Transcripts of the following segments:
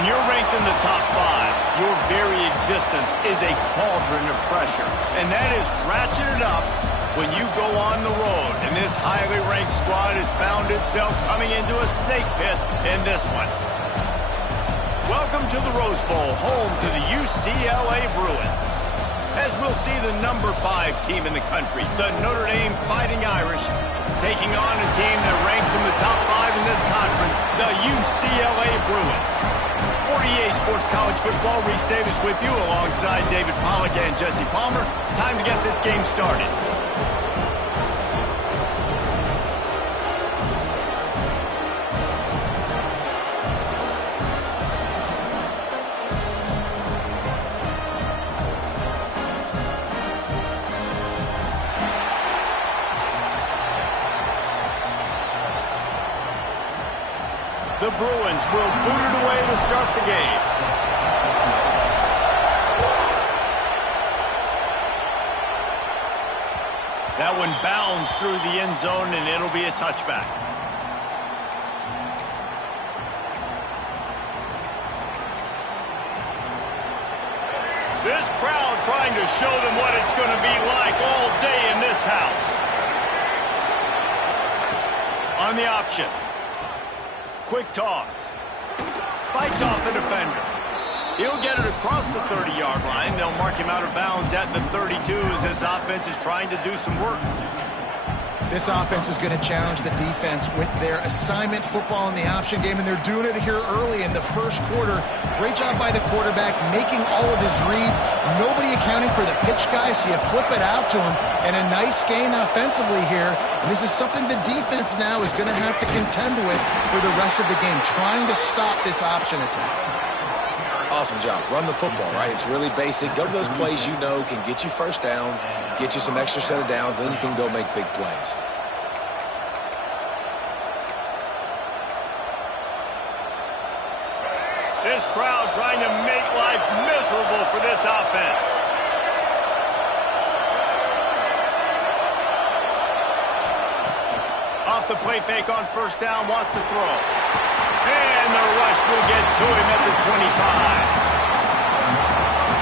When you're ranked in the top 5, your very existence is a cauldron of pressure. And that is ratcheted up when you go on the road. And this highly ranked squad has found itself coming into a snake pit in this one. Welcome to the Rose Bowl, home to the UCLA Bruins. As we'll see the number 5 team in the country, the Notre Dame Fighting Irish, taking on a team that ranks in the top 5 in this conference, the UCLA Bruins. 48 Sports College Football, Reese Davis with you alongside David Pollack and Jesse Palmer. Time to get this game started. The Bruins will boot it away to start the game. That one bounds through the end zone, and it'll be a touchback. This crowd trying to show them what it's going to be like all day in this house. On the option. Quick toss. Fights off the defender. He'll get it across the 30-yard line. They'll mark him out of bounds at the 32 as this offense is trying to do some work. This offense is going to challenge the defense with their assignment football in the option game, and they're doing it here early in the first quarter. Great job by the quarterback, making all of his reads. Nobody accounting for the pitch guy, so you flip it out to him. And a nice gain offensively here. And this is something the defense now is going to have to contend with for the rest of the game, trying to stop this option attack. Awesome job. Run the football, right? It's really basic. Go to those plays you know can get you first downs, get you some extra set of downs, then you can go make big plays. This crowd trying to make life miserable for this offense. Off the play fake on first down, wants to throw. And the rush will get to him at the 25.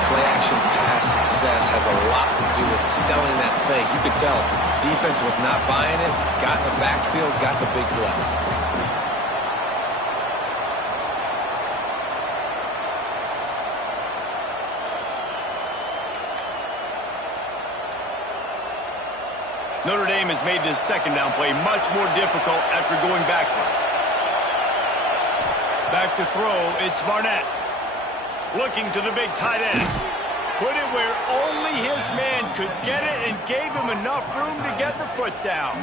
Play action pass success has a lot to do with selling that fake. You could tell defense was not buying it, got in the backfield, got the big play. Notre Dame has made this second down play much more difficult after going backwards. Back to throw, it's Barnett. Looking to the big tight end. Put it where only his man could get it and gave him enough room to get the foot down.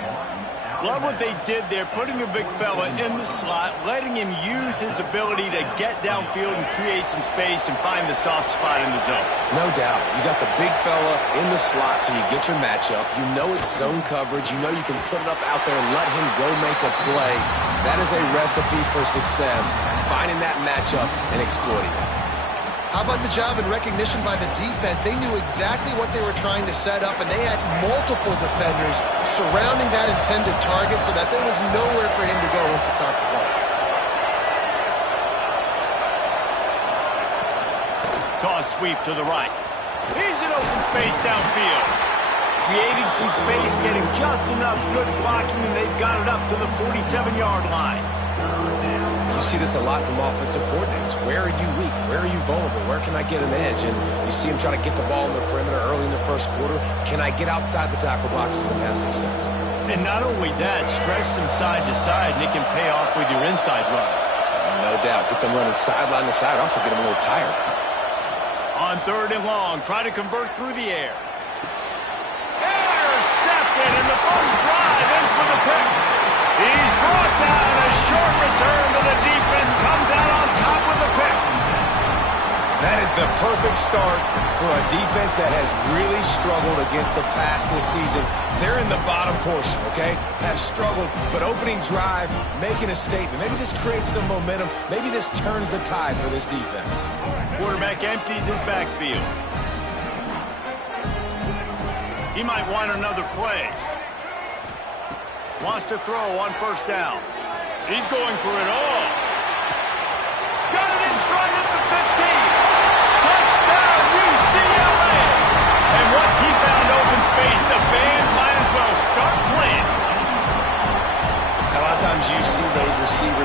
Love what they did there, putting a big fella in the slot, letting him use his ability to get downfield and create some space and find the soft spot in the zone. No doubt. You got the big fella in the slot so you get your matchup. You know it's zone coverage. You know you can put it up out there and let him go make a play. That is a recipe for success, finding that matchup and exploiting it. How about the job and recognition by the defense? They knew exactly what they were trying to set up, and they had multiple defenders surrounding that intended target so that there was nowhere for him to go once he caught the ball. Toss sweep to the right. He's in open space downfield. Creating some space, getting just enough good blocking, and they've got it up to the 47-yard line. You see this a lot from offensive coordinators. Where are you weak? Where are you vulnerable? Where can I get an edge? And you see him try to get the ball in the perimeter early in the first quarter. Can I get outside the tackle boxes and have success? And not only that, stretch them side to side, and it can pay off with your inside runs. No doubt. Get them running sideline to side. Also get them a little tired. On third and long, try to convert through the air. Intercepted, and the first drive ends with a pick. He's brought down. A short return to the defense. Comes out on top with a pick. That is the perfect start for a defense that has really struggled against the pass this season. They're in the bottom portion, okay? Have struggled, but opening drive, making a statement. Maybe this creates some momentum. Maybe this turns the tide for this defense. Quarterback empties his backfield. He might want another play. Wants to throw on first down. He's going for it all. Got it in stride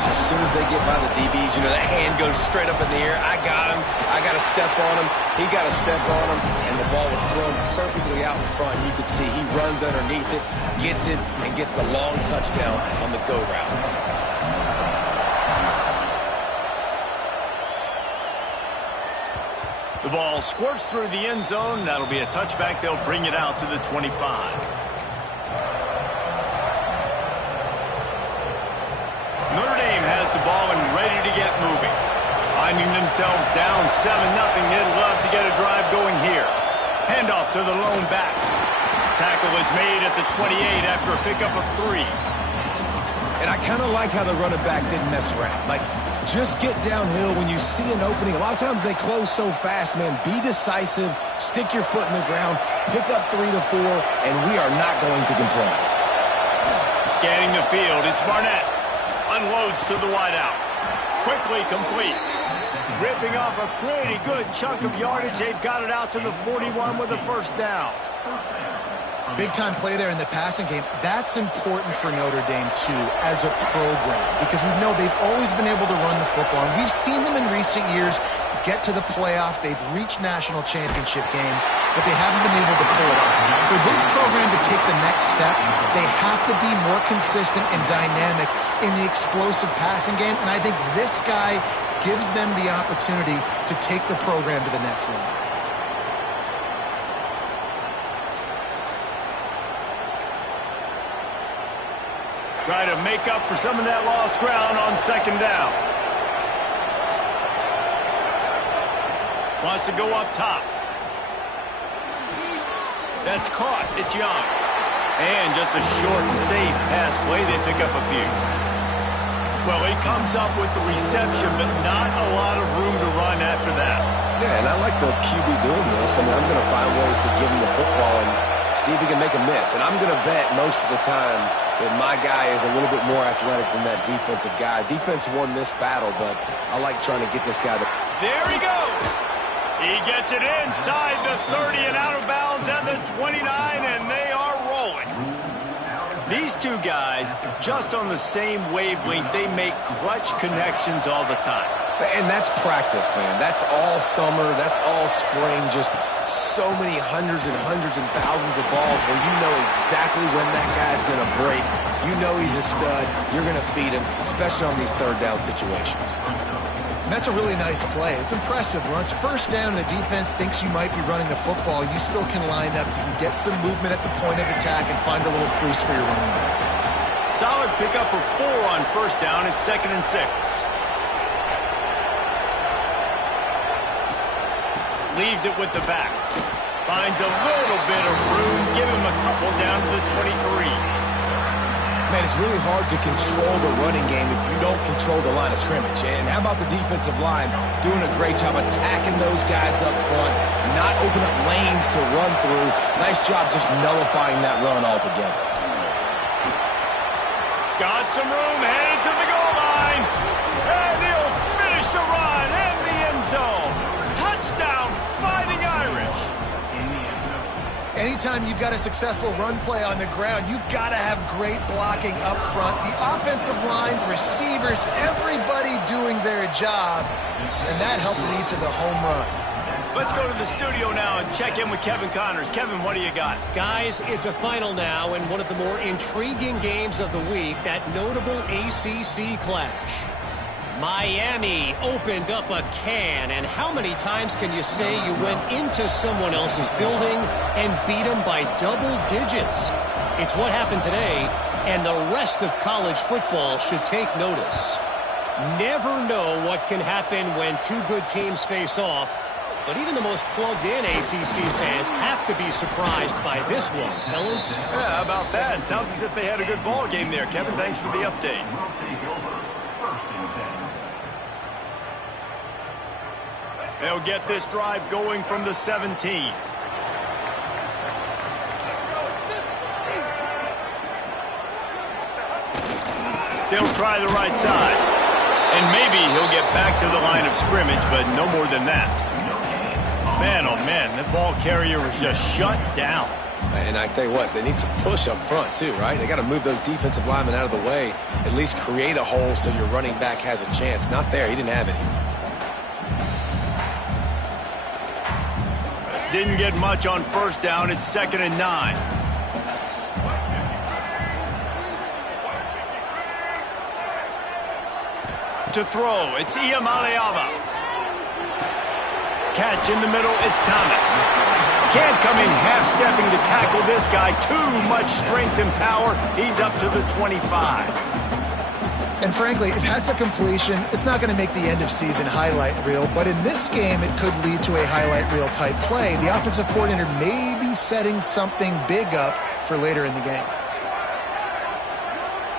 receivers, as soon as they get by the DBs, you know, that hand goes straight up in the air. I got him. I got to step on him. He got to step on him. And the ball was thrown perfectly out in front. You can see he runs underneath it, gets it, and gets the long touchdown on the go route. The ball squirts through the end zone. That'll be a touchback. They'll bring it out to the 25. Notre Dame has the ball and ready to get moving. Finding themselves down 7-0. They'd love to get a drive going here. Handoff to the lone back. Tackle is made at the 28 after a pickup of 3. And I kind of like how the running back didn't mess around. Like, just get downhill when you see an opening. A lot of times they close so fast, man. Be decisive, stick your foot in the ground, pick up 3 to 4, and we are not going to complain. Scanning the field, it's Barnett. Unloads to the wideout. Quickly complete. Ripping off a pretty good chunk of yardage. They've got it out to the 41 with a first down. Big-time play there in the passing game. That's important for Notre Dame, too, as a program, because we know they've always been able to run the football. And we've seen them in recent years get to the playoff. They've reached national championship games, but they haven't been able to pull it off. For this program to take the next step, they have to be more consistent and dynamic in the explosive passing game, and I think this guy gives them the opportunity to take the program to the next level. Try to make up for some of that lost ground on second down. Wants to go up top. That's caught. It's Young. And just a short and safe pass play. They pick up a few. Well, he comes up with the reception, but not a lot of room to run after that. Yeah, and I like the QB doing this. I mean, I'm going to find ways to give him the football and see if he can make a miss. And I'm going to bet most of the time that my guy is a little bit more athletic than that defensive guy. Defense won this battle, but I like trying to get this guy. There he goes. He gets it inside the 30 and out of bounds at the 29, and they are rolling. These two guys, just on the same wavelength, they make clutch connections all the time. And that's practice, man. That's all summer. That's all spring. Just so many hundreds and thousands of balls where you know exactly when that guy's going to break. You know he's a stud. You're going to feed him, especially on these third down situations. And that's a really nice play. It's impressive. Once first down, the defense thinks you might be running the football. You still can line up. You can get some movement at the point of attack and find a little crease for your running back. Solid pickup of 4 on first down. It's 2nd and 6. Leaves it with the back. Finds a little bit of room. Give him a couple down to the 23. Man, it's really hard to control the running game if you don't control the line of scrimmage. And how about the defensive line doing a great job attacking those guys up front, not open up lanes to run through. Nice job just nullifying that run altogether. Got some room, headed to the goal line. And he'll finish the run in the end zone. Touchdown, Fighting Irish. Anytime you've got a successful run play on the ground, you've got to have great blocking up front. The offensive line, receivers, everybody doing their job, and that helped lead to the home run. Let's go to the studio now and check in with Kevin Connors. Kevin, what do you got? Guys, it's a final now in one of the more intriguing games of the week, that notable ACC clash. Miami opened up a can, and how many times can you say you went into someone else's building and beat them by double digits? It's what happened today, and the rest of college football should take notice. Never know what can happen when two good teams face off, but even the most plugged-in ACC fans have to be surprised by this one, fellas. Yeah, how about that? Sounds as if they had a good ball game there. Kevin, thanks for the update. They'll get this drive going from the 17. They'll try the right side. And maybe he'll get back to the line of scrimmage, but no more than that. Man, oh man, that ball carrier was just shut down. And I tell you what, they need some push up front too, right? They got to move those defensive linemen out of the way, at least create a hole so your running back has a chance. Not there. He didn't have any. Didn't get much on first down. It's 2nd and 9. To throw, it's Iamaleava. Catch in the middle, it's Thomas. Can't come in half-stepping to tackle this guy. Too much strength and power. He's up to the 25. And frankly, if that's a completion, it's not going to make the end-of-season highlight reel. But in this game, it could lead to a highlight reel type play. The offensive coordinator may be setting something big up for later in the game.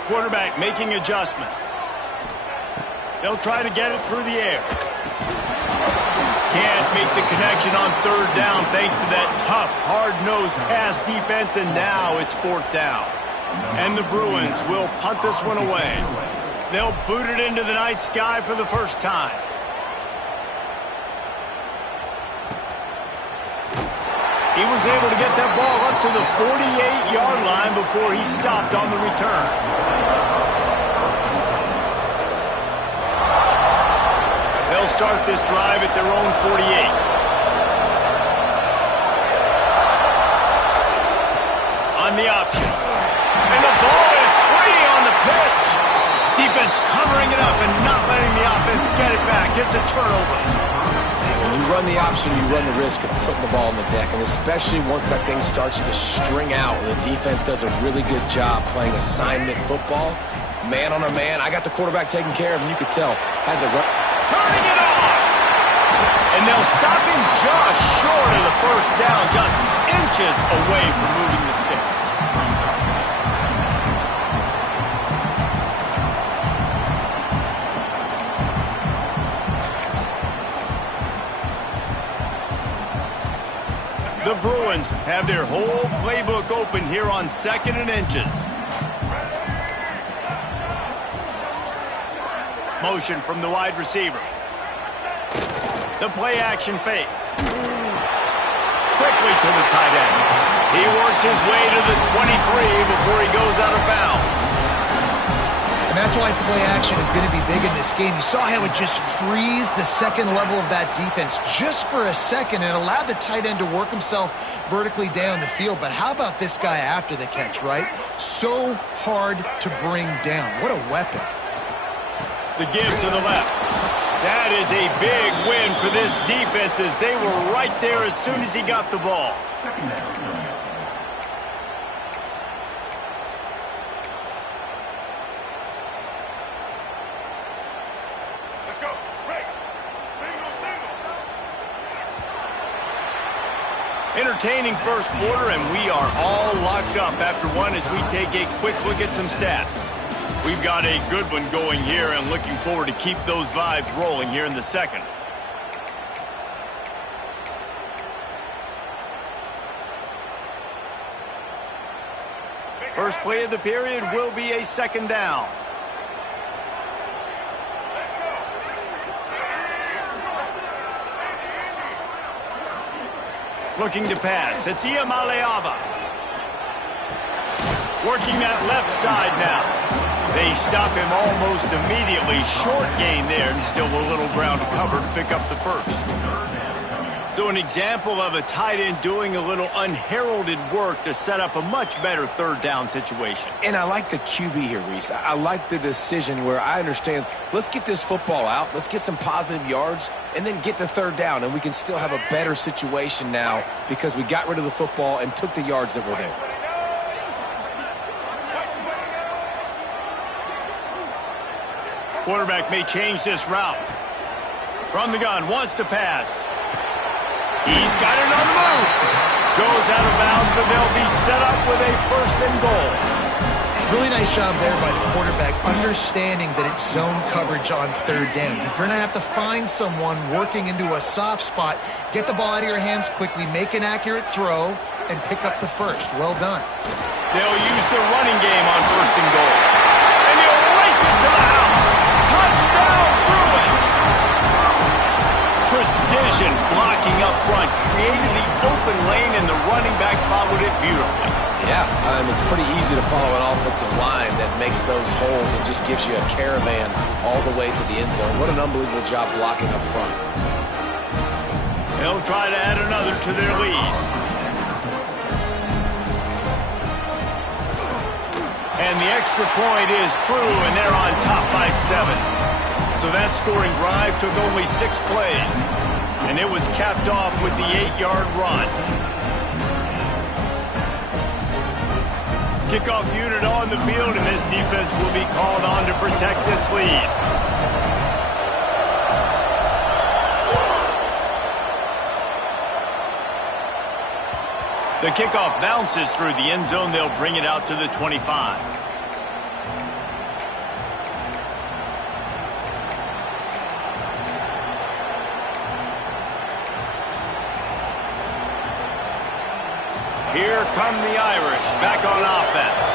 Quarterback making adjustments. They'll try to get it through the air. Can't make the connection on 3rd down thanks to that tough, hard-nosed pass defense, and now it's 4th down. And the Bruins will punt this one away. They'll boot it into the night sky for the first time. He was able to get that ball up to the 48-yard line before he stopped on the return. They'll start this drive at their own 48. On the option. And the ball is free on the pitch. Defense covering it up and not letting the offense get it back. It's a turnover. When you run the option, you run the risk of putting the ball on the deck, and especially once that thing starts to string out, the defense does a really good job playing assignment football. Man on a man. I got the quarterback taken care of, and you could tell. Had the run. Turning it on! And they'll stop him just short of the first down, just inches away from moving the sticks. The Bruins have their whole playbook open here on 2nd and inches. Motion from the wide receiver. The play action fake. Quickly to the tight end. He works his way to the 23 before he goes out of bounds. And that's why play action is going to be big in this game. You saw how it just frees the second level of that defense just for a second and allowed the tight end to work himself vertically down the field. But how about this guy after the catch, right? So hard to bring down. What a weapon. The give to the left. That is a big win for this defense as they were right there as soon as he got the ball. Let's go. Break. Single, single. Entertaining first quarter, and we are all locked up after one as we take a quick look at some stats. We've got a good one going here and looking forward to keep those vibes rolling here in the second. First play of the period will be a 2nd down. Looking to pass. It's Iamaleava. Working that left side now. They stop him almost immediately. Short gain there, and still a little ground to cover to pick up the first. So an example of a tight end doing a little unheralded work to set up a much better 3rd down situation. And I like the QB here, Reese. I like the decision where I understand, let's get this football out, let's get some positive yards, and then get to 3rd down, and we can still have a better situation now because we got rid of the football and took the yards that were there. Quarterback may change this route. From the gun, wants to pass. He's got it on the move. Goes out of bounds, but they'll be set up with a 1st and goal. Really nice job there by the quarterback, understanding that it's zone coverage on 3rd down. You're going to have to find someone working into a soft spot, get the ball out of your hands quickly, make an accurate throw, and pick up the first. Well done. They'll use their running game on 1st and goal. And he'll race it to the house. Touchdown, Bruins! Precision blocking up front created the opening open lane, and the running back followed it beautifully. Yeah, it's pretty easy to follow an offensive line that makes those holes and just gives you a caravan all the way to the end zone. What an unbelievable job blocking up front. They'll try to add another to their lead. And the extra point is true, and they're on top by 7. So that scoring drive took only 6 plays, and it was capped off with the 8-yard run. Kickoff unit on the field, and this defense will be called on to protect this lead. The kickoff bounces through the end zone. They'll bring it out to the 25. Here come the Irish, back on offense.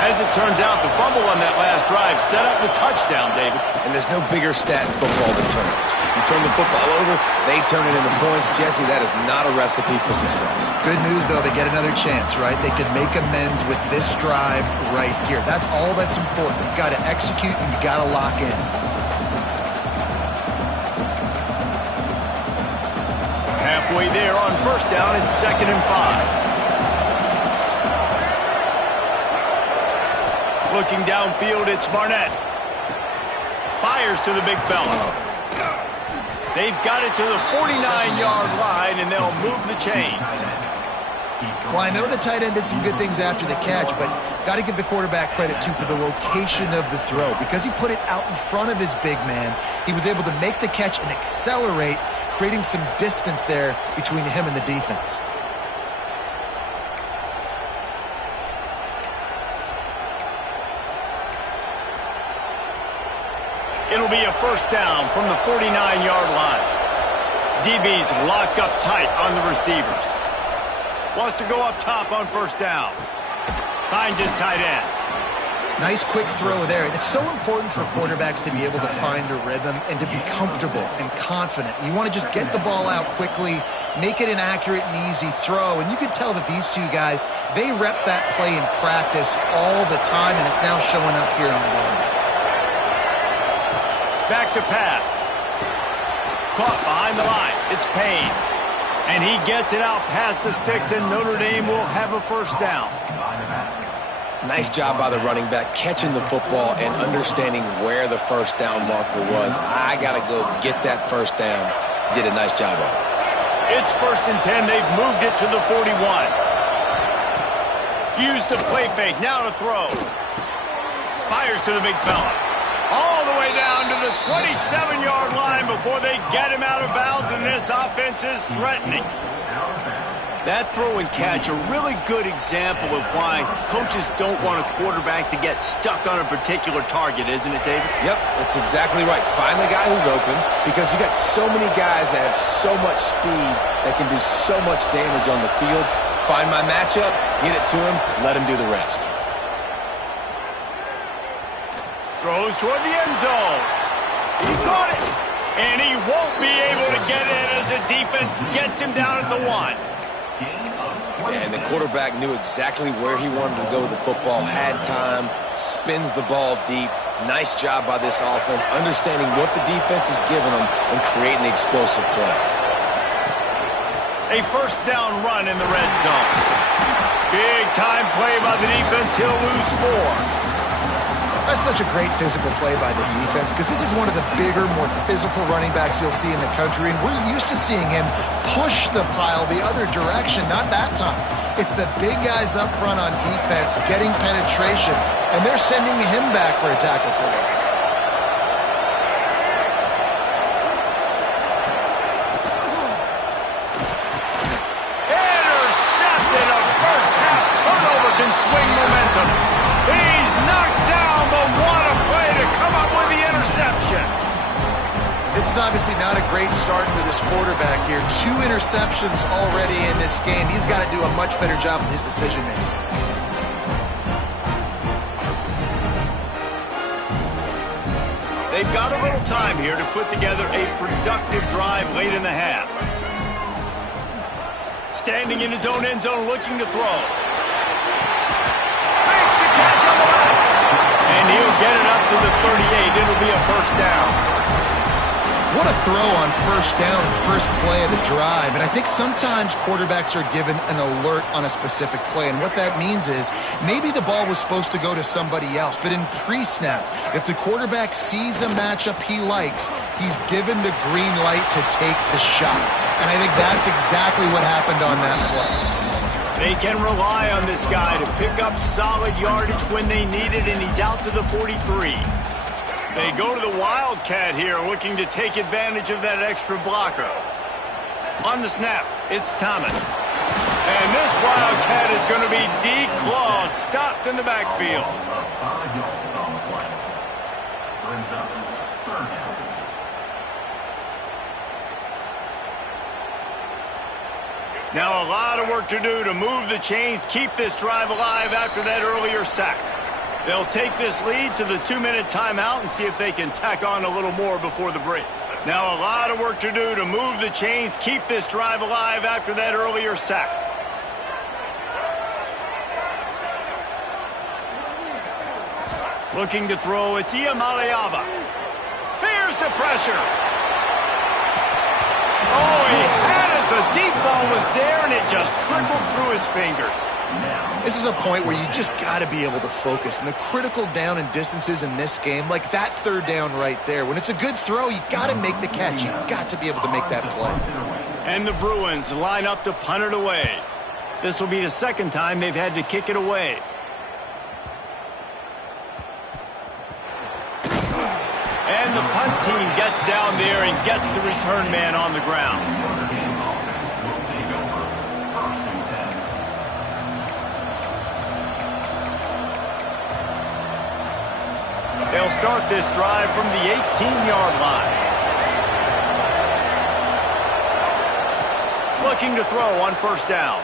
As it turns out, the fumble on that last drive set up the touchdown, David. And there's no bigger stat in football than turnovers. You turn the football over, they turn it into points. Jesse, that is not a recipe for success. Good news, though, they get another chance, right? They can make amends with this drive right here. That's all that's important. You've got to execute and you've got to lock in. Halfway there on first down and 2nd and 5. Looking downfield, it's Barnett. Fires to the big fella. They've got it to the 49-yard line, and they'll move the chains. Well, I know the tight end did some good things after the catch, but got to give the quarterback credit, too, for the location of the throw. Because he put it out in front of his big man, he was able to make the catch and accelerate, creating some distance there between him and the defense. It'll be a first down from the 49-yard line. DB's locked up tight on the receivers. Wants to go up top on first down. Finds his tight end. Nice quick throw there. And it's so important for quarterbacks to be able to find a rhythm and to be comfortable and confident. You want to just get the ball out quickly, make it an accurate and easy throw. And you can tell that these two guys, they rep that play in practice all the time, and it's now showing up here on the game. Back to pass. Caught behind the line. It's Payne. And he gets it out past the sticks, and Notre Dame will have a first down. Nice job by the running back, catching the football and understanding where the first down marker was. I got to go get that first down. He did a nice job of it. It's 1st and 10. They've moved it to the 41. Use the play fake. Now to throw. Fires to the big fella. All the way down to the 27-yard line before they get him out of bounds, and this offense is threatening. That throw and catch, a really good example of why coaches don't want a quarterback to get stuck on a particular target, isn't it, David? Yep, that's exactly right. Find the guy who's open, because you got so many guys that have so much speed that can do so much damage on the field. Find my matchup, get it to him, let him do the rest. Throws toward the end zone. He caught it. And he won't be able to get it as the defense gets him down at the 1. And the quarterback knew exactly where he wanted to go with the football, had time, spins the ball deep. Nice job by this offense, understanding what the defense is giving them and creating an explosive play. A first down run in the red zone. Big time play by the defense. He'll lose 4. That's such a great physical play by the defense because this is one of the bigger, more physical running backs you'll see in the country, and we're used to seeing him push the pile the other direction, not that time. It's the big guys up front on defense getting penetration, and they're sending him back for a tackle for loss. Intercepted. A first half turnover can swing momentum. He's knocked down, but what a play to come up with the interception. This is obviously not a great start for this quarterback here. 2 interceptions already in this game. He's got to do a much better job with his decision-making. They've got a little time here to put together a productive drive late in the half. Standing in his own end zone looking to throw. Makes the catch on the left. And he'll get it up to the 38. It'll be a first down. What a throw on first down, first play of the drive. And I think sometimes quarterbacks are given an alert on a specific play. And what that means is maybe the ball was supposed to go to somebody else. But in pre-snap, if the quarterback sees a matchup he likes, he's given the green light to take the shot. And I think that's exactly what happened on that play. They can rely on this guy to pick up solid yardage when they need it, and he's out to the 43. They go to the Wildcat here, looking to take advantage of that extra blocker. On the snap, it's Thomas. And this Wildcat is going to be declawed, stopped in the backfield. Now a lot of work to do to move the chains, keep this drive alive after that earlier sack. They'll take this lead to the 2-minute timeout and see if they can tack on a little more before the break. Now a lot of work to do to move the chains, keep this drive alive after that earlier sack. Looking to throw, it's Iamaleava. Here's the pressure. Oh, he had it. The deep ball was there, and it just trickled through his fingers. This is a point where you just got to be able to focus. And the critical down and distances in this game, like that third down right there, when it's a good throw, you got to make the catch. You got to be able to make that play. And the Bruins line up to punt it away. This will be the second time they've had to kick it away. And the punt team gets down there and gets the return man on the ground. They'll start this drive from the 18-yard line. Looking to throw on first down.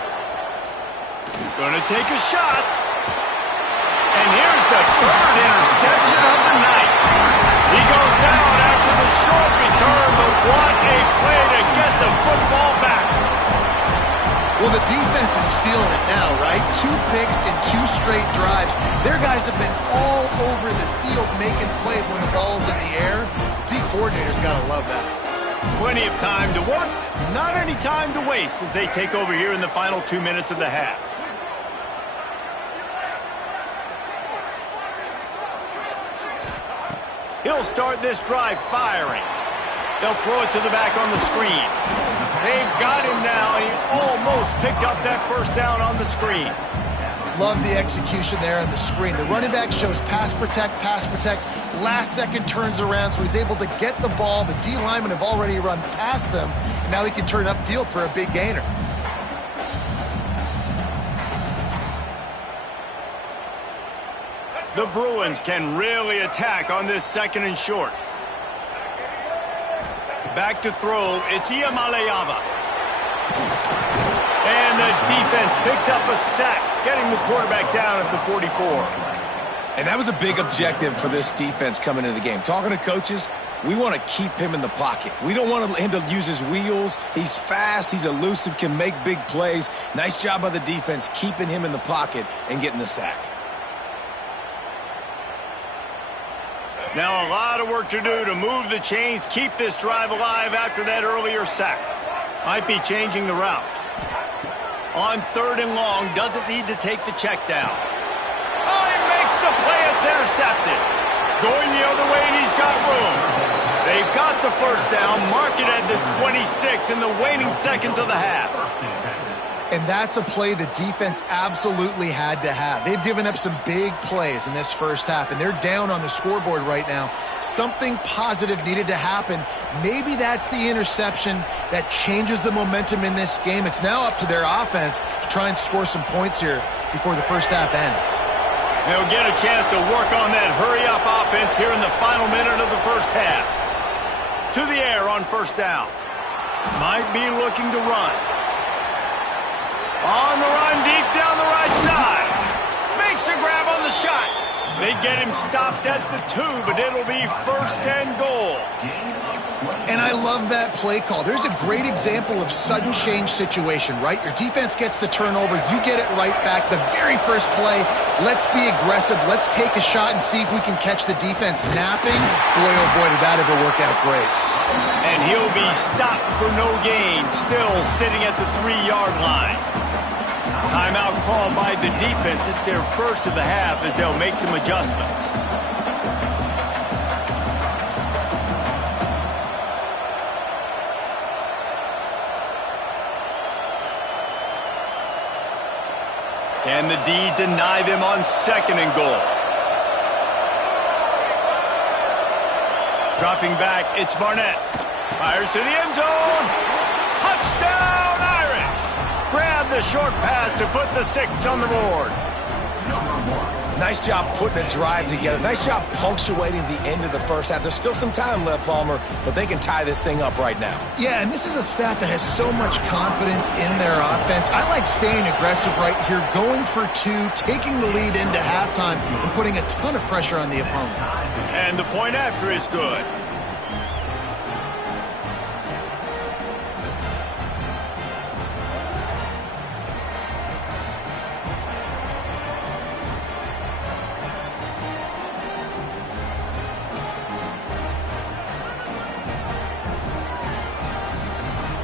Gonna take a shot. And here's the third interception of the night. He goes down after the short return, but what a play to get the football back. Well, the defense is feeling it now, right? 2 picks in 2 straight drives. Their guys have been all over the field making plays when the ball's in the air. D coordinators got to love that. Plenty of time to work, not any time to waste as they take over here in the final 2 minutes of the half. He'll start this drive firing. They'll throw it to the back on the screen. They've got him now. He almost picked up that first down on the screen. Love the execution there on the screen. The running back shows pass protect. Last second turns around, so he's able to get the ball. The D linemen have already run past him. Now he can turn upfield for a big gainer. The Bruins can really attack on this second and short. Back to throw, it's Iamaleava. And the defense picks up a sack, getting the quarterback down at the 44. And that was a big objective for this defense coming into the game. Talking to coaches, we want to keep him in the pocket. We don't want him to use his wheels. He's fast, he's elusive, can make big plays. Nice job by the defense keeping him in the pocket and getting the sack. Now a lot of work to do to move the chains, keep this drive alive after that earlier sack. Might be changing the route. On 3rd and long, doesn't need to take the check down. Oh, he makes the play, it's intercepted. Going the other way, and he's got room. They've got the first down, mark it at the 26 in the waning seconds of the half. And that's a play the defense absolutely had to have. They've given up some big plays in this first half, and they're down on the scoreboard right now. Something positive needed to happen. Maybe that's the interception that changes the momentum in this game. It's now up to their offense to try and score some points here before the first half ends. They'll get a chance to work on that hurry-up offense here in the final minute of the first half. To the air on first down. Might be looking to run. On the run, deep down the right side. Makes a grab on the shot. They get him stopped at the 2, but it'll be 1st and goal. And I love that play call. There's a great example of sudden change situation, right? Your defense gets the turnover. You get it right back. The very first play, let's be aggressive. Let's take a shot and see if we can catch the defense napping. Boy, oh boy, did that ever work out great. And he'll be stopped for no gain, still sitting at the 3-yard line. Timeout called by the defense. It's their first of the half as they'll make some adjustments. Can the D deny them on 2nd and goal? Dropping back, it's Barnett. Fires to the end zone. Touchdown, Irish! Grab the short pass to put the 6 on the board. Nice job putting a drive together. Nice job punctuating the end of the first half. There's still some time left, Palmer, but they can tie this thing up right now. Yeah, and this is a staff that has so much confidence in their offense. I like staying aggressive right here, going for 2, taking the lead into halftime, and putting a ton of pressure on the opponent. And the point after is good.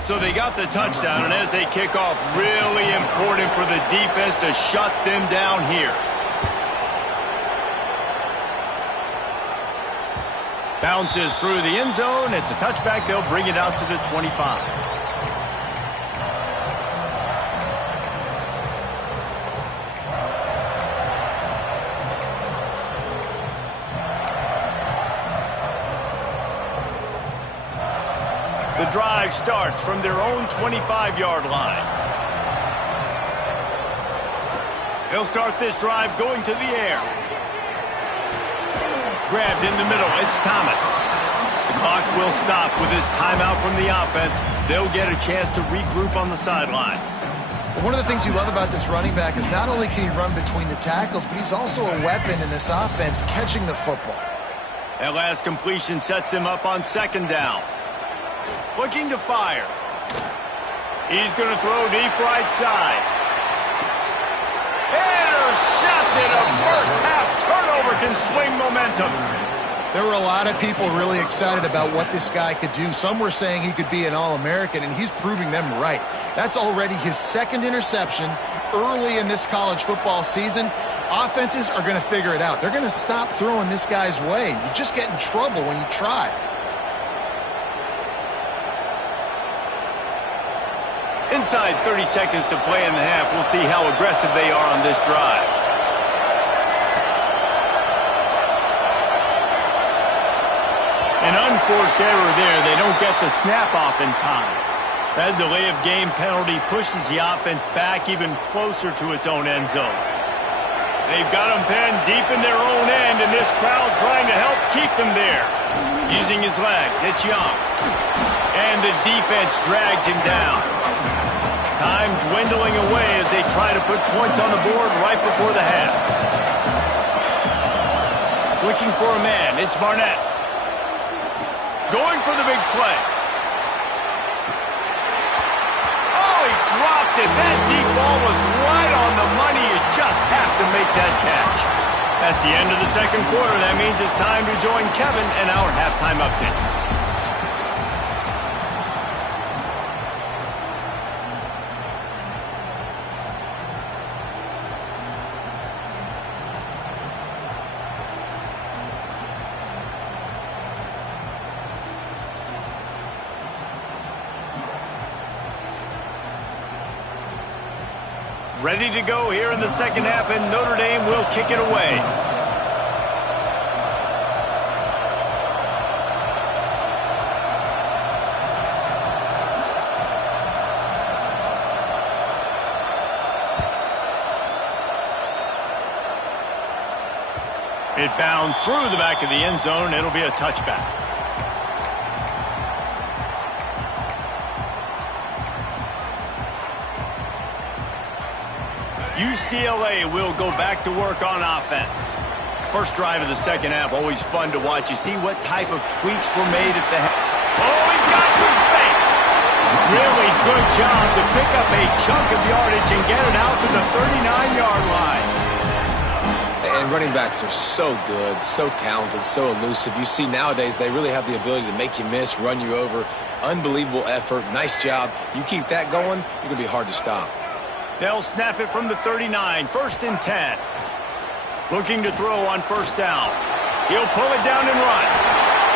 So they got the touchdown, and as they kick off, really important for the defense to shut them down here. Bounces through the end zone. It's a touchback. They'll bring it out to the 25. The drive starts from their own 25-yard line. They'll start this drive going to the air. Grabbed in the middle, it's Thomas. The clock will stop with this timeout from the offense. They'll get a chance to regroup on the sideline. Well, one of the things you love about this running back is not only can he run between the tackles, but he's also a weapon in this offense, catching the football. That last completion sets him up on 2nd down. Looking to fire. He's going to throw deep right side. Intercepted. A first half turnover can swing momentum. There were a lot of people really excited about what this guy could do. Some were saying he could be an All-American, and he's proving them right. That's already his 2nd interception early in this college football season. Offenses are going to figure it out. They're going to stop throwing this guy's way. You just get in trouble when you try. Inside 30 seconds to play in the half. We'll see how aggressive they are on this drive. An unforced error there. They don't get the snap off in time. That delay of game penalty pushes the offense back even closer to its own end zone. They've got him pinned deep in their own end, and this crowd trying to help keep them there. Using his legs, it's Young. And the defense drags him down. Time dwindling away as they try to put points on the board right before the half. Looking for a man, it's Barnett. Going for the big play. Oh, he dropped it. That deep ball was right on the money. You just have to make that catch. That's the end of the 2nd quarter. That means it's time to join Kevin and our halftime update. Ready to go here in the 2nd half, and Notre Dame will kick it away. It bounds through the back of the end zone. It'll be a touchback. UCLA will go back to work on offense. First drive of the second half, always fun to watch. You see what type of tweaks were made at the half. Oh, he's got some space. Really good job to pick up a chunk of yardage and get it out to the 39-yard line. And running backs are so good, so talented, so elusive. You see nowadays they really have the ability to make you miss, run you over. Unbelievable effort. Nice job. You keep that going, you're going to be hard to stop. They'll snap it from the 39, 1st and 10. Looking to throw on first down. He'll pull it down and run.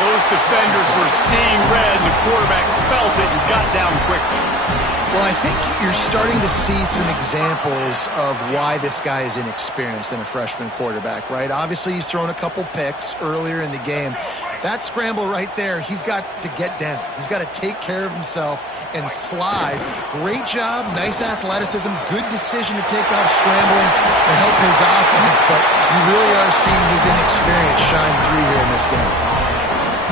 Those defenders were seeing red. The quarterback felt it and got down quickly. Well, I think you're starting to see some examples of why this guy is inexperienced in a freshman quarterback, right? Obviously, he's thrown a couple picks earlier in the game. That scramble right there, he's got to get down. He's got to take care of himself and slide. Great job, nice athleticism, good decision to take off scrambling and help his offense, but you really are seeing his inexperience shine through here in this game.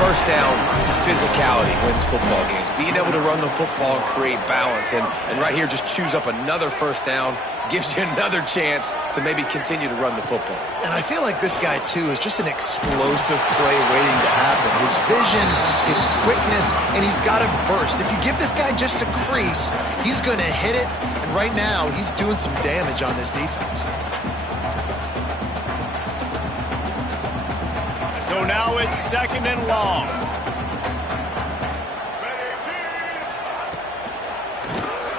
First down, physicality wins football games. Being able to run the football and create balance. And right here, just choose up another first down, gives you another chance to maybe continue to run the football. And I feel like this guy, too, is just an explosive play waiting to happen. His vision, his quickness, and he's got a burst. If you give this guy just a crease, he's going to hit it. And right now, he's doing some damage on this defense. So now it's 2nd and long.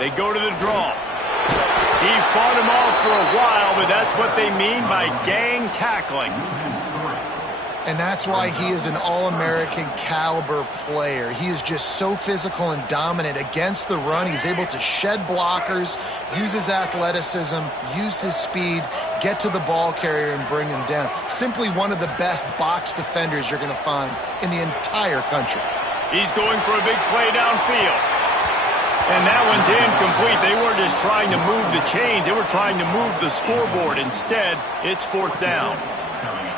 They go to the draw. He fought him off for a while, but that's what they mean by gang tackling. And that's why he is an All-American caliber player. He is just so physical and dominant against the run. He's able to shed blockers, use his athleticism, use his speed, get to the ball carrier and bring him down. Simply one of the best box defenders you're going to find in the entire country. He's going for a big play downfield. And that one's incomplete. They weren't just trying to move the chains. They were trying to move the scoreboard. Instead, it's 4th down.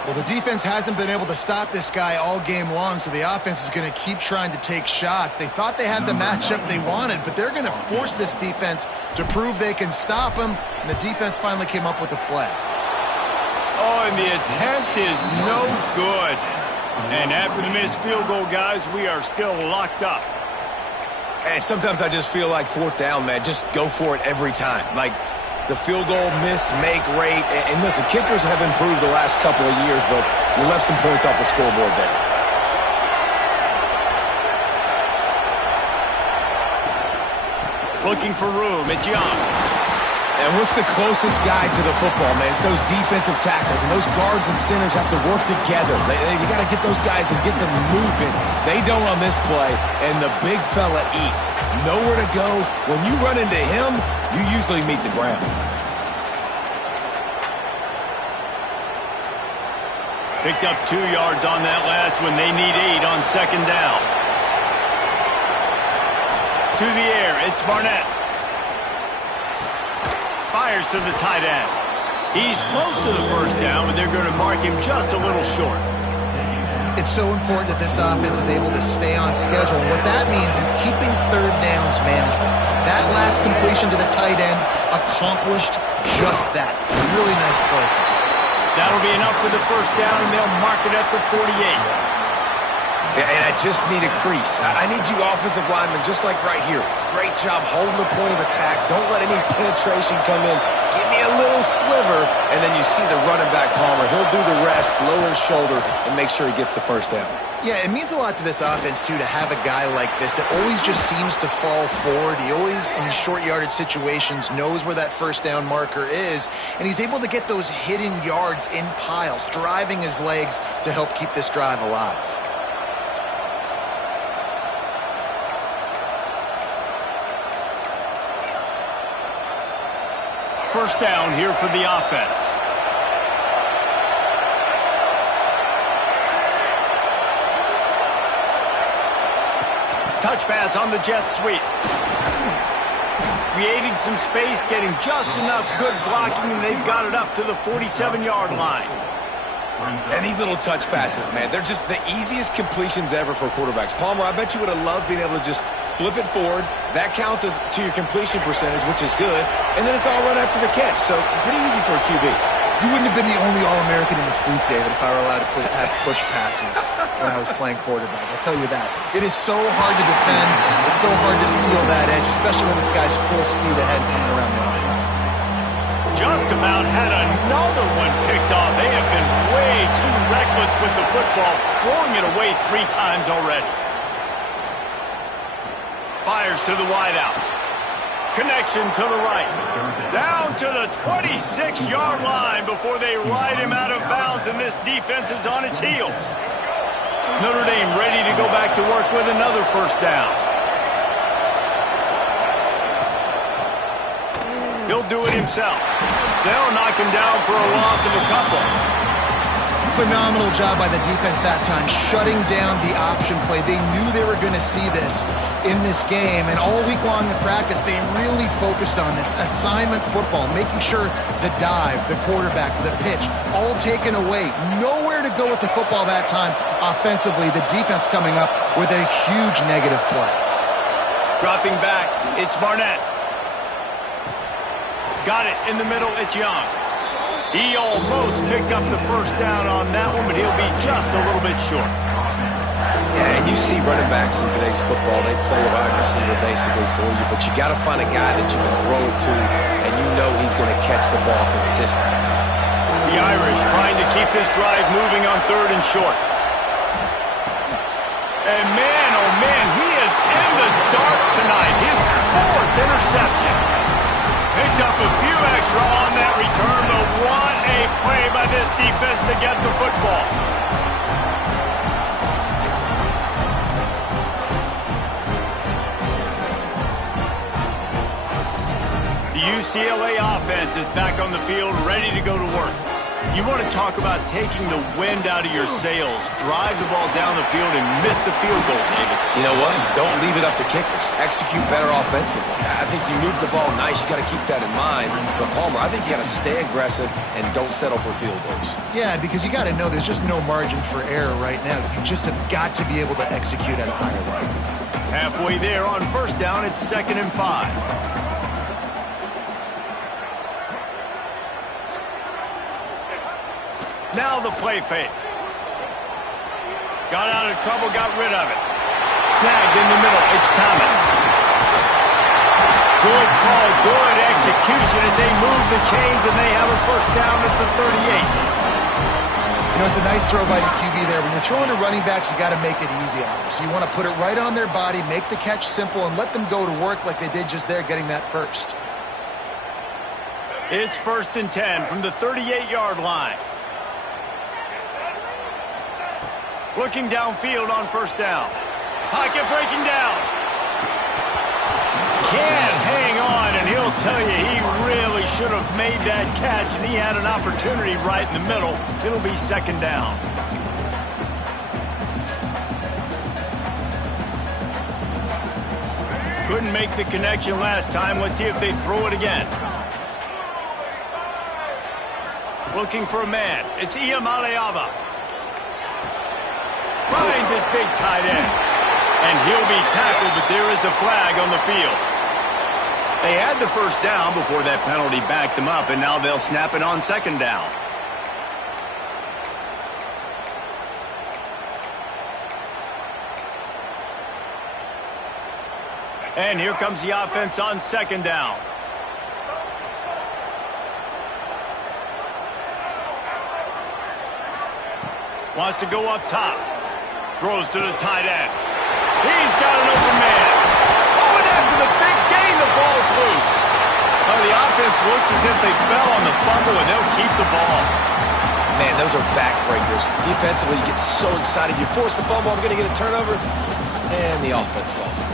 Well, the defense hasn't been able to stop this guy all game long, so the offense is going to keep trying to take shots. They thought they had the matchup they wanted, but they're going to force this defense to prove they can stop him, and the defense finally came up with a play. Oh, and the attempt is no good. And after the missed field goal, guys, we are still locked up. And sometimes I just feel like 4th down, man, just go for it every time. Like, the field goal miss-make rate. And listen, kickers have improved the last couple of years, but you left some points off the scoreboard there. Looking for room. It's Young. And what's the closest guy to the football, man? It's those defensive tackles, and those guards and centers have to work together. You got to get those guys and get some movement. They don't on this play, and the big fella eats. Nowhere to go. When you run into him, you usually meet the ground. Picked up 2 yards on that last one. They need 8 on 2nd down. To the air, it's Barnett. Fires to the tight end. He's close to the first down, but they're going to mark him just a little short. It's so important that this offense is able to stay on schedule. And what that means is keeping 3rd downs manageable. That last completion to the tight end accomplished just that. Really nice play. That'll be enough for the first down, and they'll mark it at the 48. And I just need a crease. I need you offensive linemen, just like right here. Great job holding the point of attack. Don't let any penetration come in. Give me a little sliver, and then you see the running back, Palmer. He'll do the rest, lower his shoulder, and make sure he gets the first down. Yeah, it means a lot to this offense, too, to have a guy like this that always just seems to fall forward. He always, in these short yardage situations, knows where that first down marker is, and he's able to get those hidden yards in piles, driving his legs to help keep this drive alive. First down here for the offense. Touch pass on the jet sweep. Creating some space, getting just enough good blocking, and they've got it up to the 47-yard line. And these little touch passes, man, they're just the easiest completions ever for quarterbacks. Palmer, I bet you would have loved being able to just flip it forward. That counts as to your completion percentage, which is good. And then it's all run after the catch, so pretty easy for a QB. You wouldn't have been the only All-American in this booth, David, if I were allowed to have push passes when I was playing quarterback. I'll tell you that. It is so hard to defend. It's so hard to seal that edge, especially when this guy's full speed ahead coming around the outside. Just about had another one picked off. They have been way too reckless with the football, throwing it away 3 times already. Fires to the wideout. Connection to the right. Down to the 26-yard line before they ride him out of bounds, and this defense is on its heels. Notre Dame ready to go back to work with another first down. He'll do it himself. They'll knock him down for a loss of a couple. Phenomenal job by the defense that time, shutting down the option play. They knew they were going to see this in this game, and all week long in practice, they really focused on this assignment football, making sure the dive, the quarterback, the pitch, all taken away. Nowhere to go with the football that time offensively. The defense coming up with a huge negative play. Dropping back, it's Barnett. Got it in the middle, it's Young. He almost picked up the first down on that one, but he'll be just a little bit short. Yeah, and you see running backs in today's football, they play a wide receiver basically for you, but you got to find a guy that you can throw it to, and you know he's going to catch the ball consistently. The Irish trying to keep this drive moving on 3rd and short. And man, oh man, he is in the dark tonight. His 4th interception. Picked up a few extra on that return, but what a play by this defense to get the football. The UCLA offense is back on the field, ready to go to work. You want to talk about taking the wind out of your sails. Drive the ball down the field and miss the field goal, David. You know what? Don't leave it up to kickers. Execute better offensively. I think you move the ball nice. You got to keep that in mind. But, Palmer, I think you got to stay aggressive and don't settle for field goals. Yeah, because you got to know there's just no margin for error right now. You just have got to be able to execute at a higher level. Halfway there on first down, it's 2nd and 5. Now the play fake. Got out of trouble, got rid of it. Snagged in the middle, it's Thomas. Good call, good execution as they move the chains and they have a first down at the 38. You know, it's a nice throw by the QB there. When you're throwing to running backs, you got to make it easy on them. So you want to put it right on their body, make the catch simple, and let them go to work like they did just there, getting that first. It's 1st and 10 from the 38-yard line. Looking downfield on first down. Pocket breaking down. Can't hang on, and he'll tell you he really should have made that catch, and he had an opportunity right in the middle. It'll be 2nd down. Couldn't make the connection last time. Let's see if they throw it again. Looking for a man. It's Iamaleava. Finds his big tight end. And he'll be tackled, but there is a flag on the field. They had the first down before that penalty backed them up, and now they'll snap it on 2nd down. And here comes the offense on 2nd down. Wants to go up top. Throws to the tight end. He's got an open man. Oh, and after the big gain, the ball's loose. Well, the offense looks as if they fell on the fumble, and they'll keep the ball. Man, those are backbreakers. Defensively, you get so excited. You force the fumble, I'm going to get a turnover, and the offense falls out.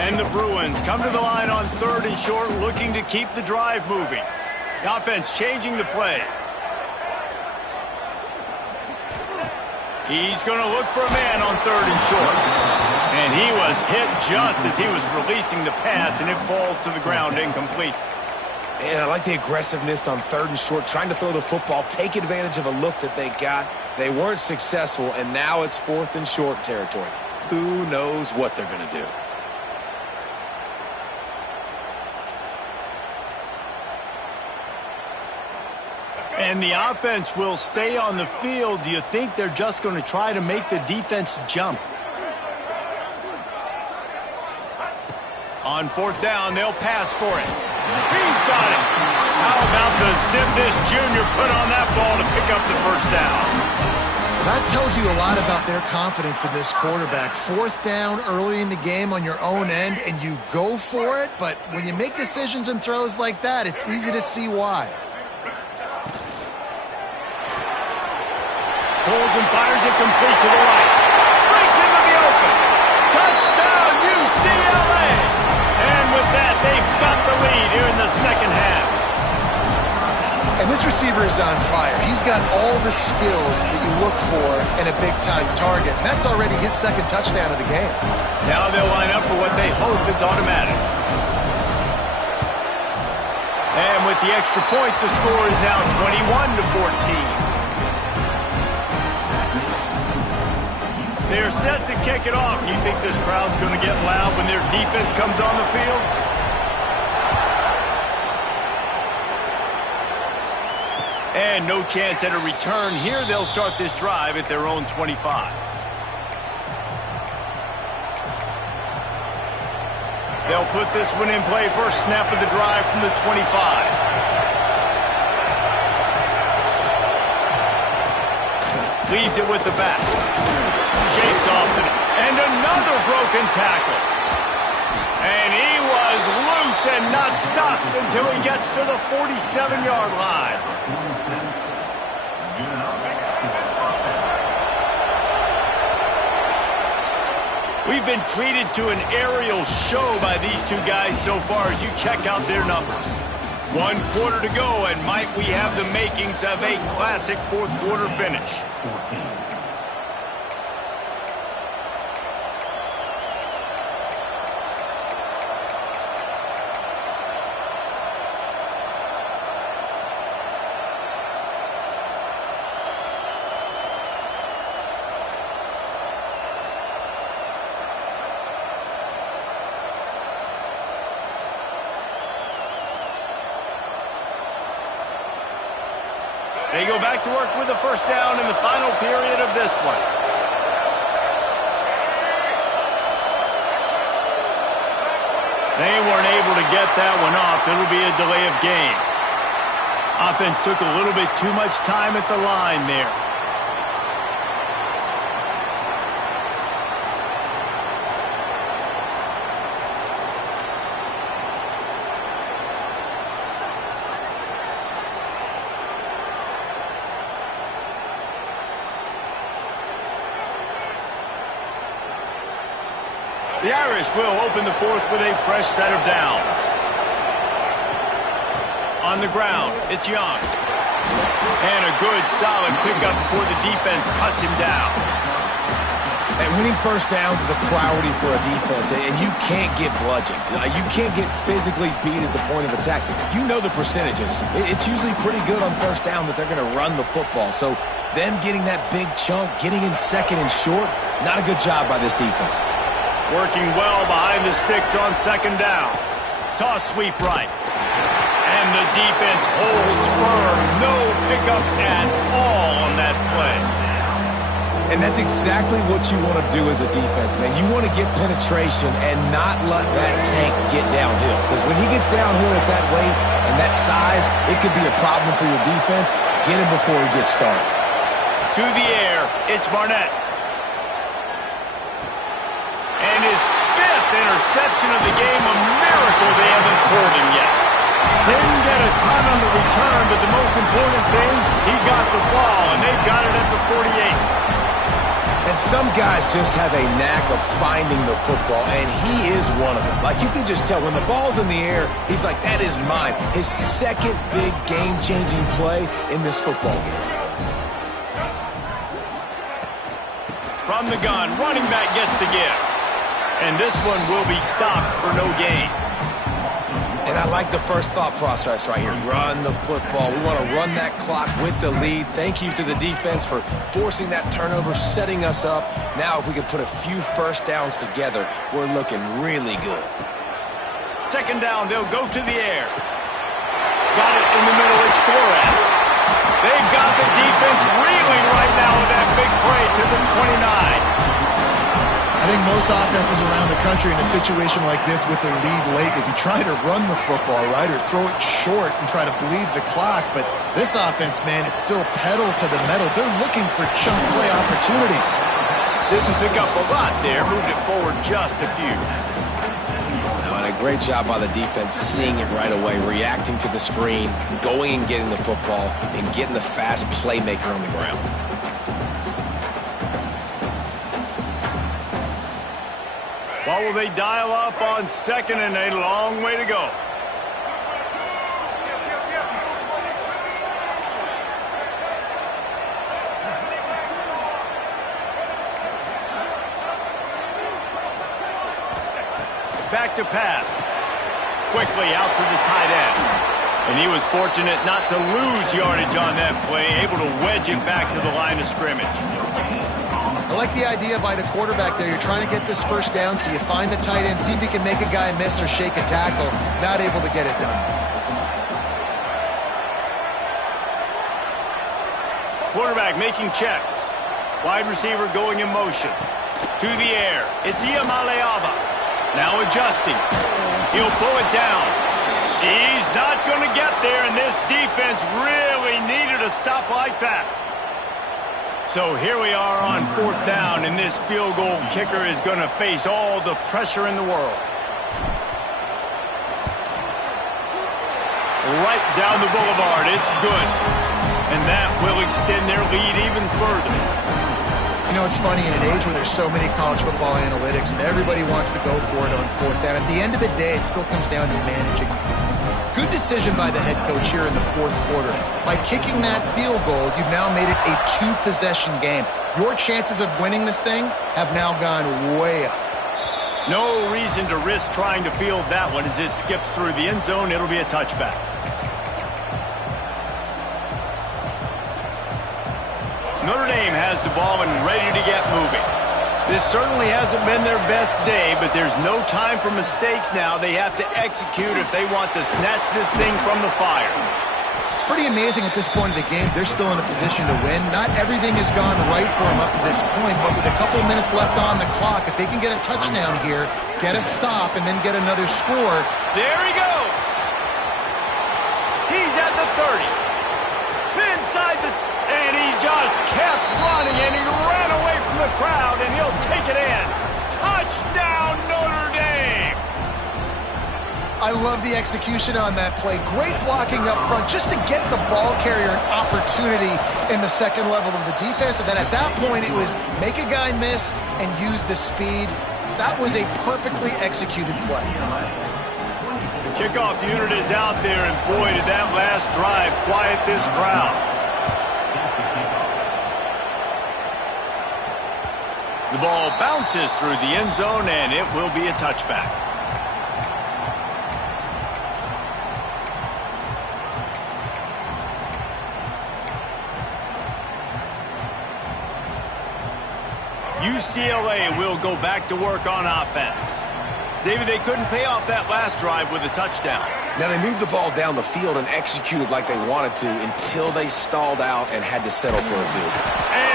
And the Bruins come to the line on 3rd and short, looking to keep the drive moving. The offense changing the play. He's going to look for a man on 3rd and short. And he was hit just as he was releasing the pass, and it falls to the ground incomplete. And I like the aggressiveness on 3rd and short, trying to throw the football, take advantage of a look that they got. They weren't successful, and now it's 4th and short territory. Who knows what they're going to do? And the offense will stay on the field. Do you think they're just going to try to make the defense jump? On fourth down, they'll pass for it. He's got it. How about the zip this junior put on that ball to pick up the first down? That tells you a lot about their confidence in this quarterback. Fourth down early in the game on your own end, and you go for it. But when you make decisions and throws like that, it's easy to see why. Pulls and fires it complete to the right. Breaks into the open. Touchdown, UCLA! And with that, they've got the lead here in the second half. And this receiver is on fire. He's got all the skills that you look for in a big-time target. And that's already his second touchdown of the game. Now they'll line up for what they hope is automatic. And with the extra point, the score is now 21-14. They're set to kick it off. You think this crowd's going to get loud when their defense comes on the field? And no chance at a return here. They'll start this drive at their own 25. They'll put this one in play. First snap of the drive from the 25. Leaves it with the back. Shakes off and another broken tackle. And he was loose and not stopped until he gets to the 47-yard line. We've been treated to an aerial show by these two guys so far as you check out their numbers. 1 quarter to go, and might we have the makings of a classic fourth quarter finish. They go back to work with the first down in the final period of this one. They weren't able to get that one off. It'll be a delay of game. Offense took a little bit too much time at the line there. The Irish will open the fourth with a fresh set of downs. On the ground, it's Young. And a good, solid pickup before the defense cuts him down. And winning first downs is a priority for a defense, and you can't get bludgeoned. You can't get physically beat at the point of attack. You know the percentages. It's usually pretty good on first down that they're going to run the football. So them getting that big chunk, getting in second and short, not a good job by this defense. Working well behind the sticks on second down. Toss sweep right. And the defense holds firm. No pickup at all on that play. And that's exactly what you want to do as a defense, man. You want to get penetration and not let that tank get downhill. Because when he gets downhill at that weight and that size, it could be a problem for your defense. Get him before he gets started. To the air, it's Barnett. And his fifth interception of the game, a miracle they haven't pulled him yet. Didn't get a ton on the return, but the most important thing, he got the ball, and they've got it at the 48. And some guys just have a knack of finding the football, and he is one of them. Like, you can just tell when the ball's in the air, he's like, that is mine. His second big game-changing play in this football game. From the gun, running back gets to give. And this one will be stopped for no gain. And I like the first thought process right here. Run the football. We want to run that clock with the lead. Thank you to the defense for forcing that turnover, setting us up. Now if we can put a few first downs together, we're looking really good. Second down, they'll go to the air. Got it in the middle, it's Flores. They've got the defense reeling right now with that big play to the 29. I think most offenses around the country in a situation like this with their lead late, if you try to run the football, right, or throw it short and try to bleed the clock, but this offense, man, it's still pedal to the metal. They're looking for chunk play opportunities. Didn't pick up a lot there, moved it forward just a few. And a great job by the defense seeing it right away, reacting to the screen, going and getting the football, and getting the fast playmaker on the ground. What will they dial up on second and a long way to go? Back to pass. Quickly out to the tight end. And he was fortunate not to lose yardage on that play, able to wedge it back to the line of scrimmage. I like the idea by the quarterback there. You're trying to get this first down, so you find the tight end, see if you can make a guy miss or shake a tackle. Not able to get it done. Quarterback making checks. Wide receiver going in motion. To the air. It's Iamaleava. Now adjusting. He'll pull it down. He's not going to get there, and this defense really needed a stop like that. So here we are on fourth down, and this field goal kicker is going to face all the pressure in the world. Right down the boulevard. It's good. And that will extend their lead even further. You know, it's funny, in an age where there's so many college football analytics and everybody wants to go for it on fourth down, at the end of the day, it still comes down to managing. Good decision by the head coach here in the fourth quarter. By kicking that field goal, you've now made it a two-possession game. Your chances of winning this thing have now gone way up. No reason to risk trying to field that one. As it skips through the end zone, it'll be a touchback. Notre Dame has the ball and ready to get moving. This certainly hasn't been their best day, but there's no time for mistakes now. They have to execute if they want to snatch this thing from the fire. It's pretty amazing at this point of the game. They're still in a position to win. Not everything has gone right for them up to this point, but with a couple of minutes left on the clock, if they can get a touchdown here, get a stop, and then get another score. There he goes. He's at the 30. Inside the... And he just kept running, and he ran away from the crowd, and he'll take it in. Touchdown, Notre Dame! I love the execution on that play. Great blocking up front just to get the ball carrier an opportunity in the second level of the defense. And then at that point, it was make a guy miss and use the speed. That was a perfectly executed play. The kickoff unit is out there, and boy, did that last drive quiet this crowd. The ball bounces through the end zone, and it will be a touchback. UCLA will go back to work on offense. David, they couldn't pay off that last drive with a touchdown. Now, they moved the ball down the field and executed like they wanted to until they stalled out and had to settle for a field goal. And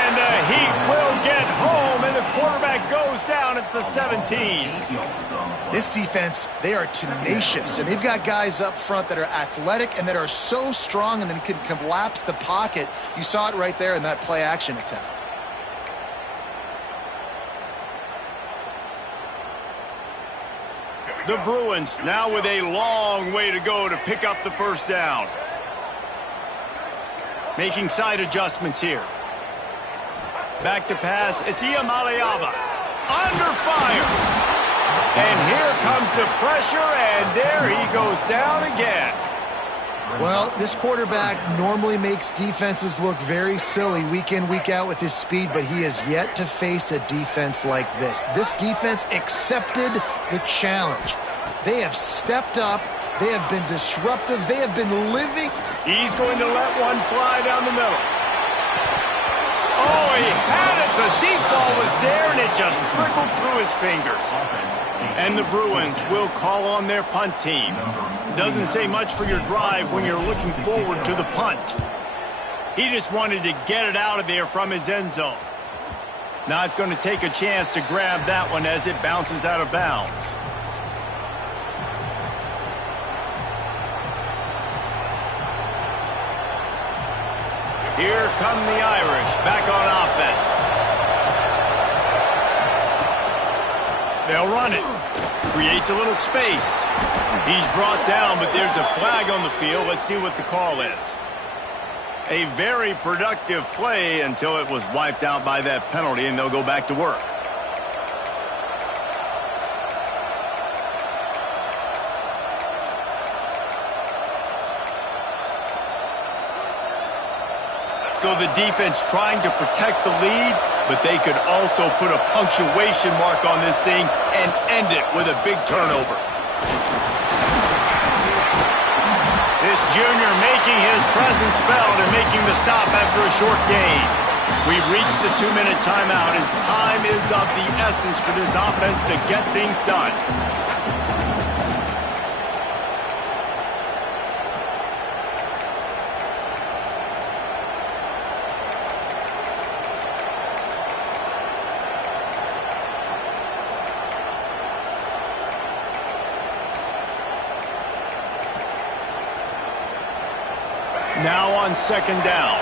he will get home, and the quarterback goes down at the 17. This defense, they are tenacious, and they've got guys up front that are athletic and that are so strong and then can collapse the pocket. You saw it right there in that play-action attempt. The Bruins now with a long way to go to pick up the first down. Making side adjustments here. Back to pass. It's Iamaleava. Under fire. And here comes the pressure, and there he goes down again. Well, this quarterback normally makes defenses look very silly week in, week out with his speed, but he has yet to face a defense like this. This defense accepted the challenge. They have stepped up. They have been disruptive. They have been living. He's going to let one fly down the middle. Oh, he had it. The deep ball was there, and it just trickled through his fingers. And the Bruins will call on their punt team. Doesn't say much for your drive when you're looking forward to the punt. He just wanted to get it out of there from his end zone. Not going to take a chance to grab that one as it bounces out of bounds. Here come the Irish back on offense. They'll run it. Creates a little space. He's brought down, but there's a flag on the field. Let's see what the call is. A very productive play until it was wiped out by that penalty, and they'll go back to work. So the defense trying to protect the lead, but they could also put a punctuation mark on this thing and end it with a big turnover. This junior making his presence felt and making the stop after a short gain. We've reached the 2-minute timeout, and time is of the essence for this offense to get things done. Now on second down.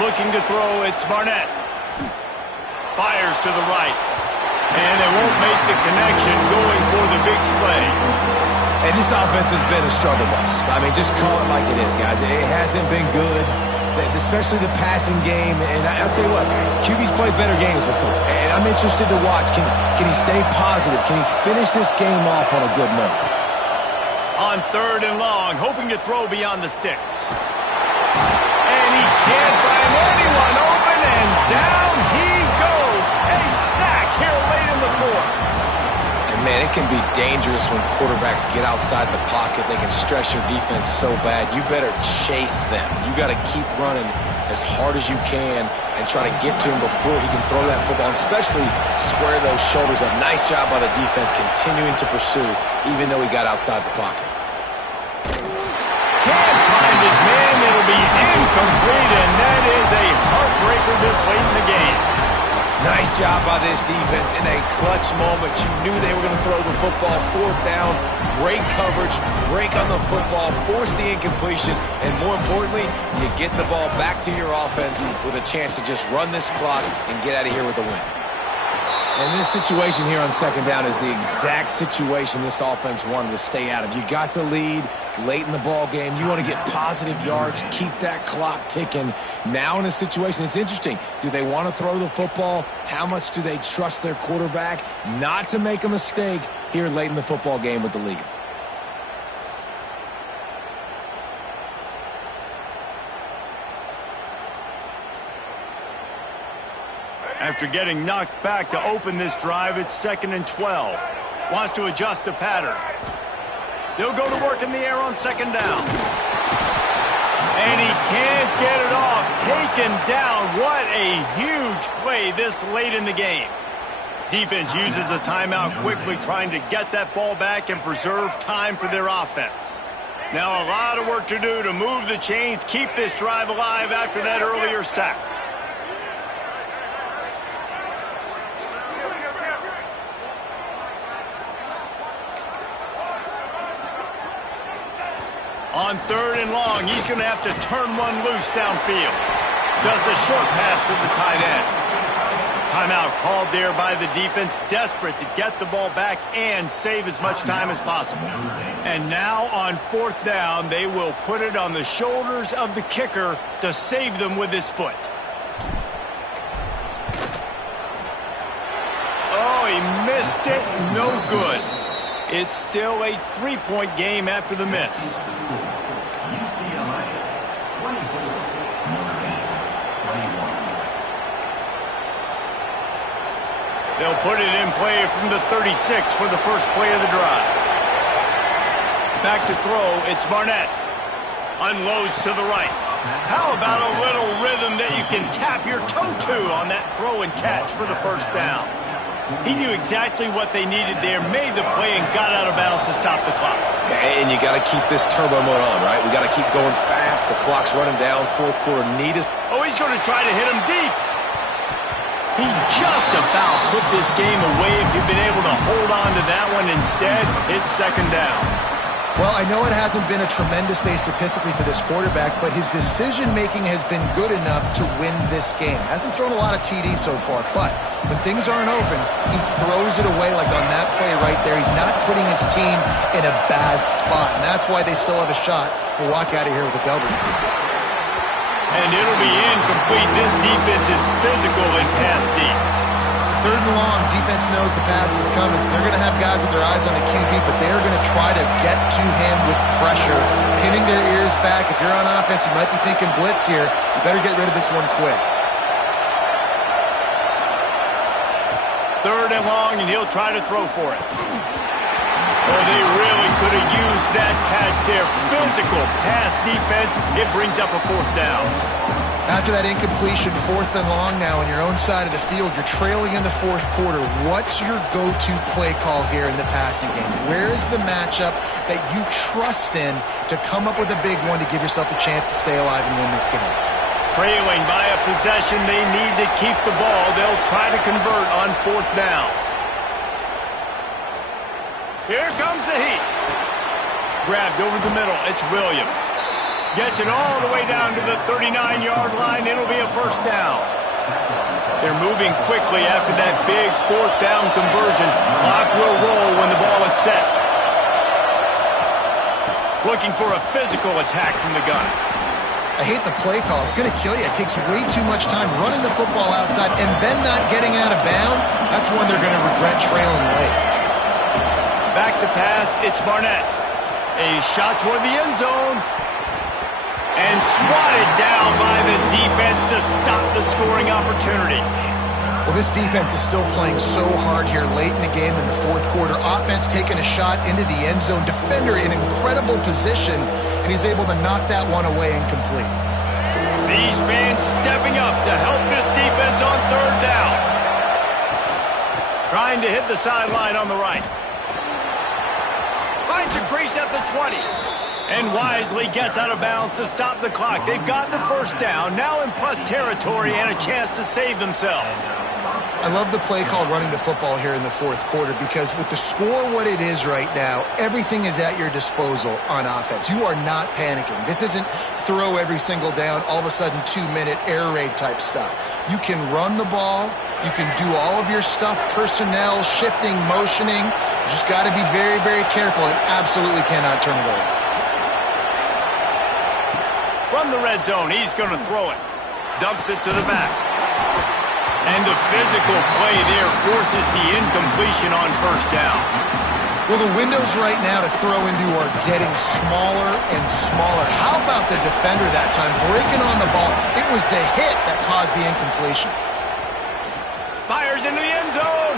Looking to throw, it's Barnett. Fires to the right. And they won't make the connection going for the big play. And this offense has been a struggle bus. I mean, just call it like it is, guys. It hasn't been good, especially the passing game. And I'll tell you what, QB's played better games before. And I'm interested to watch. Can he stay positive? Can he finish this game off on a good note? On third and long, hoping to throw beyond the sticks. And he can't find anyone open, and down he goes. A sack here late in the fourth. And, man, it can be dangerous when quarterbacks get outside the pocket. They can stress your defense so bad. You better chase them. You got to keep running as hard as you can and try to get to him before he can throw that football, and especially square those shoulders up. Nice job by the defense continuing to pursue, even though he got outside the pocket. Can't find his man. It'll be incomplete, and that is a heartbreaker this late in the game. Nice job by this defense in a clutch moment. You knew they were going to throw the football. Fourth down, great coverage, break on the football, force the incompletion, and more importantly, you get the ball back to your offense with a chance to just run this clock and get out of here with a win. And this situation here on second down is the exact situation this offense wanted to stay out of. You got the lead late in the ball game. You want to get positive yards, keep that clock ticking. Now in a situation, it's interesting. Do they want to throw the football? How much do they trust their quarterback not to make a mistake here late in the football game with the lead? After getting knocked back to open this drive, it's 2nd and 12. Wants to adjust the pattern. They'll go to work in the air on second down. And he can't get it off. Taken down. What a huge play this late in the game. Defense uses a timeout quickly, trying to get that ball back and preserve time for their offense. Now a lot of work to do to move the chains, keep this drive alive after that earlier sack. On third and long, he's going to have to turn one loose downfield. Does the short pass to the tight end. Timeout called there by the defense, desperate to get the ball back and save as much time as possible. And now on fourth down, they will put it on the shoulders of the kicker to save them with his foot. Oh, he missed it. No good. It's still a 3-point game after the miss. They'll put it in play from the 36 for the first play of the drive. Back to throw, it's Barnett. Unloads to the right. How about a little rhythm that you can tap your toe to on that throw and catch for the first down? He knew exactly what they needed there, made the play, and got out of bounds to stop the clock. And you got to keep this turbo mode on, right? We got to keep going fast. The clock's running down. Fourth quarter need us. Oh, he's going to try to hit him deep. He just about put this game away if you've been able to hold on to that one. Instead, it's second down. Well, I know it hasn't been a tremendous day statistically for this quarterback, but his decision-making has been good enough to win this game. Hasn't thrown a lot of TDs so far, but when things aren't open, he throws it away like on that play right there. He's not putting his team in a bad spot, and that's why they still have a shot to walk out of here with a W. And it'll be incomplete. This defense is physical and pass deep. Third and long, defense knows the pass is coming, so they're going to have guys with their eyes on the QB, but they're going to try to get to him with pressure, pinning their ears back. If you're on offense, you might be thinking blitz here. You better get rid of this one quick. Third and long, and he'll try to throw for it. Oh, they really could have used that catch there. Physical pass defense. It brings up a fourth down. After that incompletion, fourth and long now on your own side of the field, you're trailing in the fourth quarter. What's your go-to play call here in the passing game? Where is the matchup that you trust in to come up with a big one to give yourself a chance to stay alive and win this game? Trailing by a possession, they need to keep the ball. They'll try to convert on fourth down. Here comes the heat. Grabbed over the middle. It's Williams. Gets it all the way down to the 39-yard line. It'll be a first down. They're moving quickly after that big fourth down conversion. Clock will roll when the ball is set. Looking for a physical attack from the gun. I hate the play call. It's going to kill you. It takes way too much time running the football outside and then not getting out of bounds. That's when they're going to regret trailing late. Back to pass. It's Barnett. A shot toward the end zone. And swatted down by the defense to stop the scoring opportunity. Well, this defense is still playing so hard here late in the game in the fourth quarter. Offense taking a shot into the end zone. Defender in incredible position, and he's able to knock that one away incomplete. These fans stepping up to help this defense on third down. Trying to hit the sideline on the right. Finds a crease at the 20. And wisely gets out of bounds to stop the clock. They've got the first down, now in plus territory and a chance to save themselves. I love the play call running the football here in the fourth quarter because with the score what it is right now, everything is at your disposal on offense. You are not panicking. This isn't throw every single down, all of a sudden 2-minute air raid type stuff. You can run the ball. You can do all of your stuff, personnel, shifting, motioning. You just got to be very, very careful and absolutely cannot turn it over. From the red zone, he's going to throw it. Dumps it to the back. And the physical play there forces the incompletion on first down. Well, the windows right now to throw into are getting smaller and smaller. How about the defender that time breaking on the ball? It was the hit that caused the incompletion. Fires into the end zone.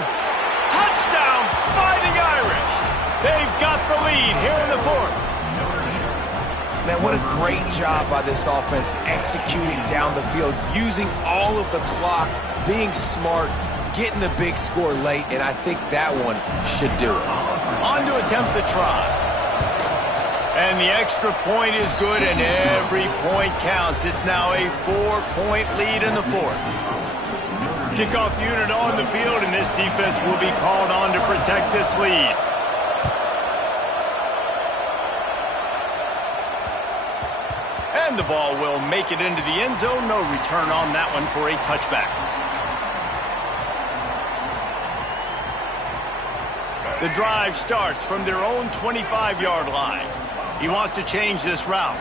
Touchdown, Fighting Irish. They've got the lead here in the fourth. Man, what a great job by this offense executing down the field, using all of the clock, being smart, getting the big score late, and I think that one should do it. On to attempt the try. And the extra point is good, and every point counts. It's now a 4-point lead in the fourth. Kickoff unit on the field, and this defense will be called on to protect this lead. And the ball will make it into the end zone. No return on that one for a touchback. The drive starts from their own 25-yard line. He wants to change this route.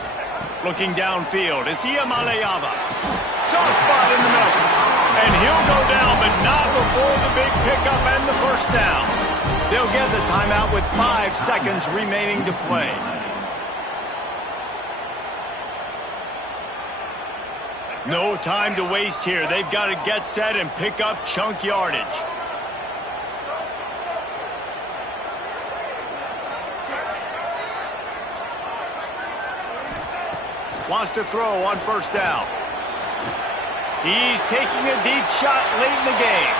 Looking downfield, it's Iamaleava. Soft spot in the middle. And he'll go down, but not before the big pickup and the first down. They'll get the timeout with 5 seconds remaining to play. No time to waste here. They've got to get set and pick up chunk yardage. Wants to throw on first down. He's taking a deep shot late in the game.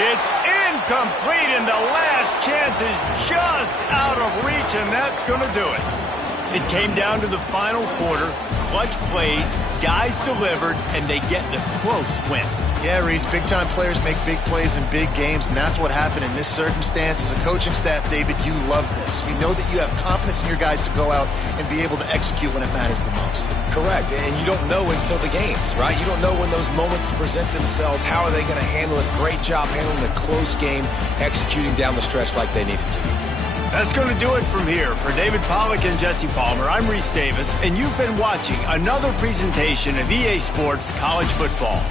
It's incomplete, and the last chance is just out of reach, and that's going to do it. It came down to the final quarter. Clutch plays, guys delivered, and they get the close win. Yeah, Reese, big-time players make big plays in big games, and that's what happened in this circumstance. As a coaching staff, David, you love this. You know that you have confidence in your guys to go out and be able to execute when it matters the most. Correct, and you don't know until the games, right? You don't know when those moments present themselves. How are they going to handle it? Great job handling a close game, executing down the stretch like they needed to. That's going to do it from here. For David Pollack and Jesse Palmer, I'm Reese Davis, and you've been watching another presentation of EA Sports College Football.